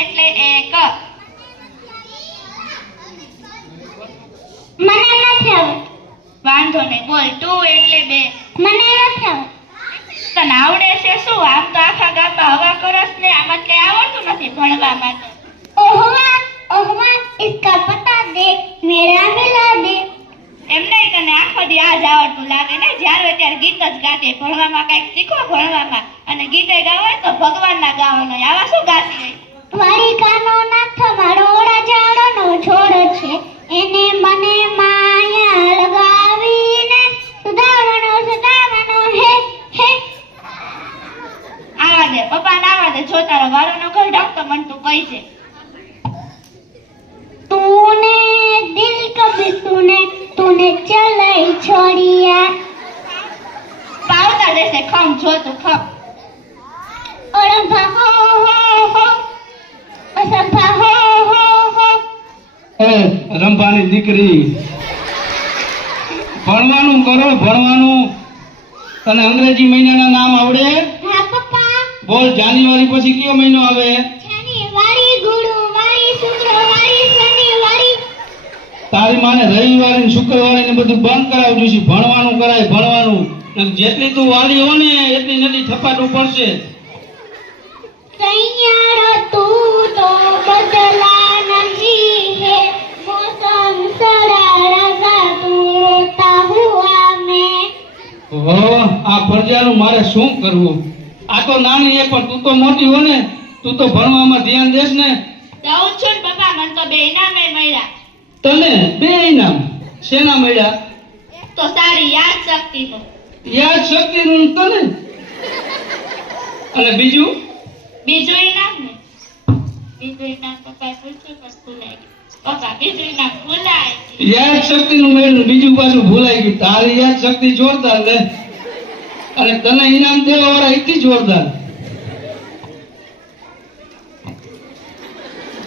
એટલે 1. મને નથી આવડતું. વાંધો નહીં, બોલ. 2 એટલે 2. મને નથી આવડતું. તને આવડે છે શું? આમ તો આખા ગામમાં હવા કરસ ને, આમાં કઈ આવડતું નથી ભણવામાં તો. ओहमा इसका पता दे मेरा मिला दे. એમ નહીં, તને આખો દી આ જ આવડતું લાગે ને. જ્યારે ત્યારે ગીત જ ગાતે. ભણવામાં કઈક શીખો ભણવામાં. અને ગીતે ગાવે તો ભગવાનના ગાવાનો. આવા શું ગાતી રહી? દ્વારિકાનો નાથ મારો રાજાનો છોડ છે, એને મને માયા લગાવીને સુદામનો હે હે. આવા દે પપ્પા, આવા દે. જો તારો વારો ન કર ડાકતો મને તું કહી છે. तूने दिल कभी तूने चलाई छोड़िया. પાવતા દેશે ખમ. જો તું ખમ. ઓરંભા હો અસંભા હો. એ રંભાની દીકરી, ભણવાનું કરો, ભણવાનું. તને અંગ્રેજી મહિનાના નામ આવડે? હા પપ્પા. બોલ. જાન્યુઆરી પછી કયો મહિનો આવે? શનિવારી, ગુરુવારી, શુક્રવારી, શનિવારી. તારી માને રવિવારે ને શુક્રવારે ને બધું બંધ કરાવજો છે. ભણવાનું કરાય, ભણવાનું. જેટલી તું વાલી હો ને એટલી નદી થપાટું પડશે. सैयारा तू तो बदला नहीं है, मौसम सरारा तू रोता हुआ मैं. આ પ્રજાનું મારે શું કરવું? આ તો નાની એ પણ તું તો મોટી હો ને. તું તો ભણવામાં ધ્યાન દેશ ને. દઉં છું ને પપ્પા, મને તો 2 ઇનામે મળ્યા. તને 2 ઇનામ શેના મળ્યા? તો સારી યાદ શક્તિનું. યાદ શક્તિનું તને. અને બીજું ઇનામ ને? બીજું ઇનામ પપ્પાએ પૂછ્યું પણ ભૂલાઈ ગયું. પપ્પા, બીજું ઇનામ ભૂલાઈ ગયું. યાદ શક્તિનું મળ્યું, બીજું પાછું ભૂલાઈ ગયું. તારી યાદ શક્તિ જોરદાર લે. અને તને ઇનામ દેવા વાળા એથી જોરદાર.